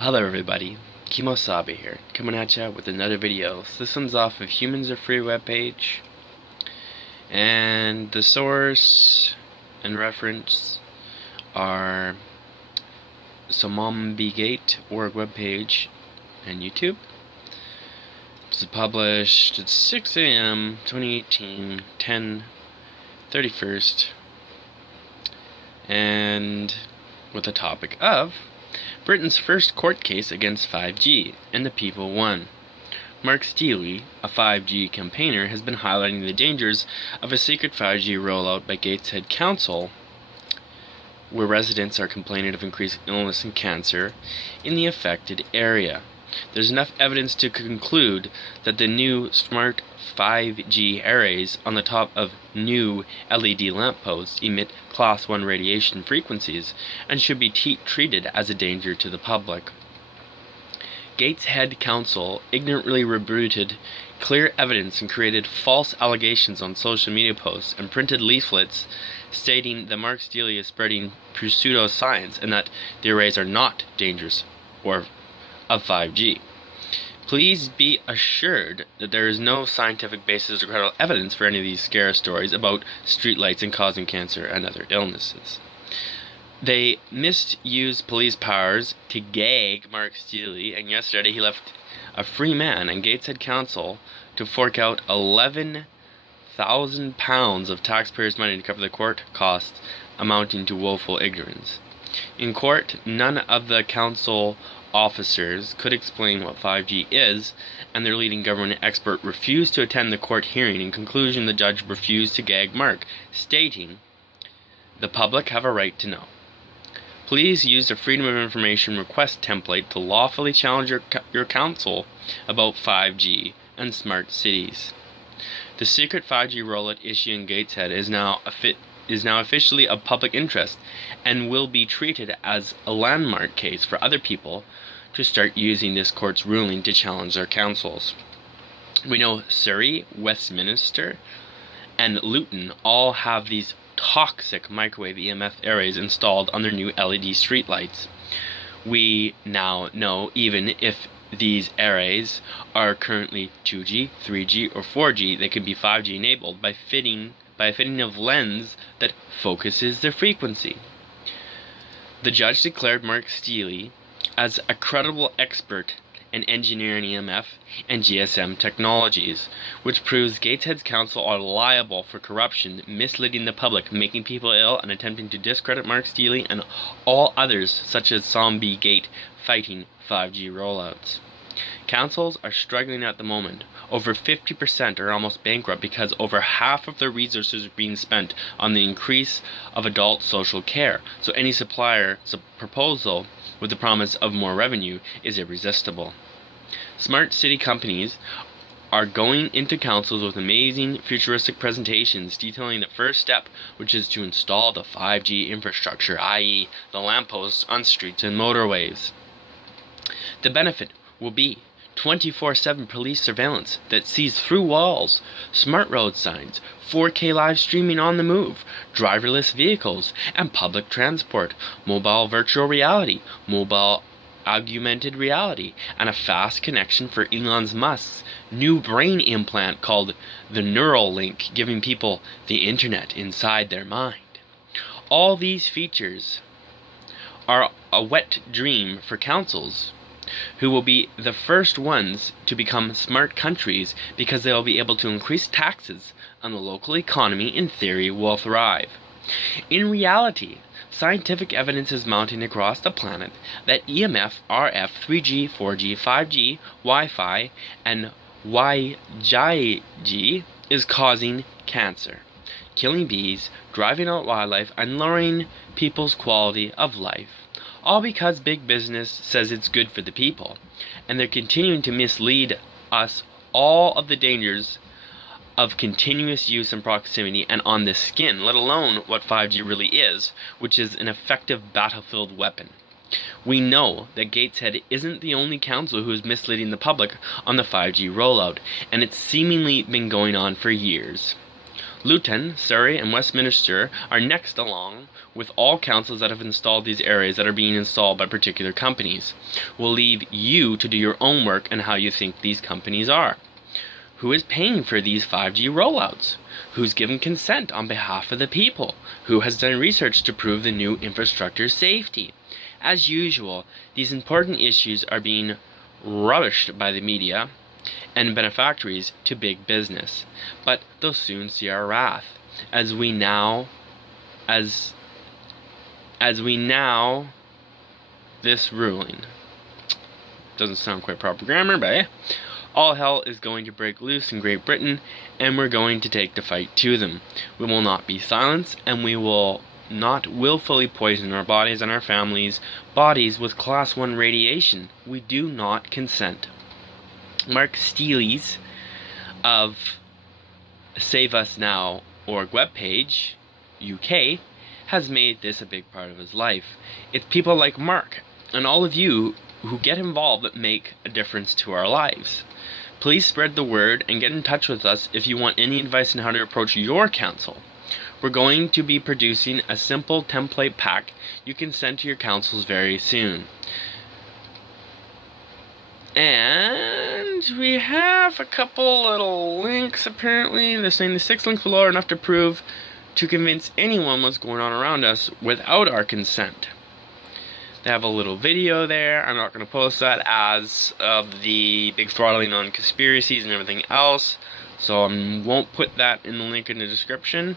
Hello everybody, Kimosabe here, coming at ya with another video. So this one's off of Humans Are Free webpage, and the source and reference are SombambiGate.org webpage and YouTube. It's published at 6 a.m. 2018, 10/31st, and with the topic of Britain's first court case against 5G, and the people won. Mark Steele, a 5G campaigner, has been highlighting the dangers of a secret 5G rollout by Gateshead Council, where residents are complaining of increased illness and cancer in the affected area. There's enough evidence to conclude that the new smart 5G arrays on the top of new LED lampposts emit Class 1 radiation frequencies and should be treated as a danger to the public. Gateshead Council ignorantly rebutted clear evidence and created false allegations on social media posts and printed leaflets stating that Mark Steele is spreading pseudo-science and that the arrays are not dangerous of 5G. Please be assured that there is no scientific basis or credible evidence for any of these scare stories about streetlights and causing cancer and other illnesses. They misused police powers to gag Mark Steele, and yesterday he left a free man, and Gateshead Council to fork out £11,000 of taxpayers' money to cover the court costs, amounting to woeful ignorance. In court, none of the council officers could explain what 5G is, and their leading government expert refused to attend the court hearing. In conclusion, the judge refused to gag Mark, stating, "The public have a right to know. Please use the Freedom of Information request template to lawfully challenge your counsel about 5G and smart cities." The secret 5G rollout issue in Gateshead is now officially of public interest and will be treated as a landmark case for other people to start using this court's ruling to challenge their councils. We know Surrey, Westminster, and Luton all have these toxic microwave EMF arrays installed on their new LED streetlights. We now know even if these arrays are currently 2G, 3G, or 4G, they can be 5G enabled by a fitting of lens that focuses the frequency. The judge declared Mark Steele as a credible expert in engineering EMF and GSM technologies, which proves Gateshead's council are liable for corruption, misleading the public, making people ill, and attempting to discredit Mark Steele and all others such as SombambiGate fighting 5G rollouts. Councils are struggling at the moment. Over 50% are almost bankrupt because over half of their resources are being spent on the increase of adult social care. So any proposal with the promise of more revenue is irresistible. Smart city companies are going into councils with amazing futuristic presentations detailing the first step, which is to install the 5G infrastructure, i.e. the lampposts on streets and motorways. The benefit will be 24/7 police surveillance that sees through walls, smart road signs, 4K live streaming on the move, driverless vehicles, and public transport, mobile virtual reality, mobile augmented reality, and a fast connection for Elon Musk's new brain implant called the Neuralink, giving people the internet inside their mind. All these features are a wet dream for councils, who will be the first ones to become smart countries because they will be able to increase taxes on the local economy. In theory, will thrive. In reality, scientific evidence is mounting across the planet that EMF, RF, 3G, 4G, 5G, Wi-Fi, and YGG is causing cancer, killing bees, driving out wildlife, and lowering people's quality of life. All because big business says it's good for the people, and they're continuing to mislead us all of the dangers of continuous use and proximity and on the skin, let alone what 5G really is, which is an effective battlefield weapon. We know that Gateshead isn't the only council who is misleading the public on the 5G rollout, and it's seemingly been going on for years. Luton, Surrey, and Westminster are next along, with all councils that have installed these areas that are being installed by particular companies. We'll leave you to do your own work and how you think these companies are. Who is paying for these 5G rollouts? Who's given consent on behalf of the people? Who has done research to prove the new infrastructure's safety? As usual, these important issues are being rubbished by the media and benefactories to big business, but they'll soon see our wrath as we now this ruling. Doesn't sound quite proper grammar, but all hell is going to break loose in Great Britain, and we're going to take the fight to them. We will not be silenced, and we will not willfully poison our bodies and our families' bodies with Class 1 radiation. We do not consent. Mark Steele's of Save Us Now org webpage, UK, has made this a big part of his life. It's people like Mark and all of you who get involved that make a difference to our lives. Please spread the word and get in touch with us if you want any advice on how to approach your council. We're going to be producing a simple template pack you can send to your councils very soon. And we have a couple little links apparently. They're saying the 6 links below are enough to convince anyone what's going on around us without our consent. They have a little video there. I'm not going to post that as of the big throttling on conspiracies and everything else, so I won't put that in the link in the description,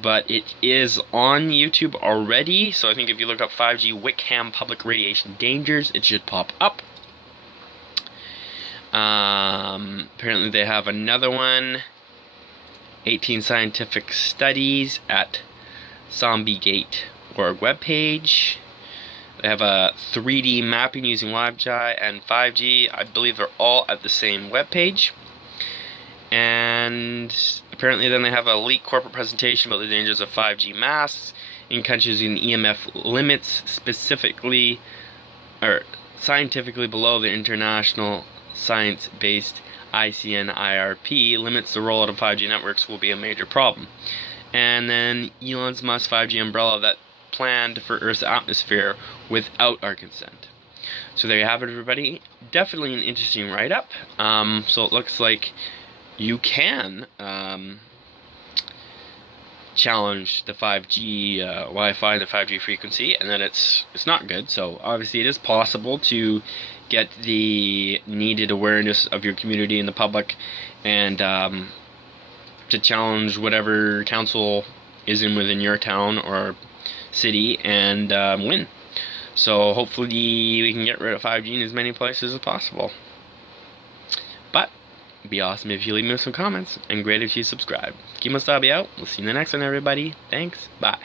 but it is on YouTube already, so I think if you look up 5G Wickham Public Radiation Dangers, it should pop up. Apparently they have another one, 18 scientific studies at Zombiegate.org webpage. They have a 3D mapping using Wi-Fi and 5G. I believe they're all at the same webpage. And apparently then they have a leaked corporate presentation about the dangers of 5G masks in countries using EMF limits specifically or scientifically below the international science-based ICN-IRP limits. The rollout of 5G networks will be a major problem. And then Elon Musk's 5G umbrella that planned for Earth's atmosphere without our consent. So there you have it, everybody. Definitely an interesting write-up. So it looks like you can challenge the 5G Wi-Fi, the 5G frequency, and then it's not good. So obviously it is possible to get the needed awareness of your community and the public, and to challenge whatever council is within your town or city and win. So hopefully we can get rid of 5G in as many places as possible. But it'd be awesome if you leave me some comments, and great if you subscribe. Kimo Sabi out. We'll see you in the next one, everybody. Thanks. Bye.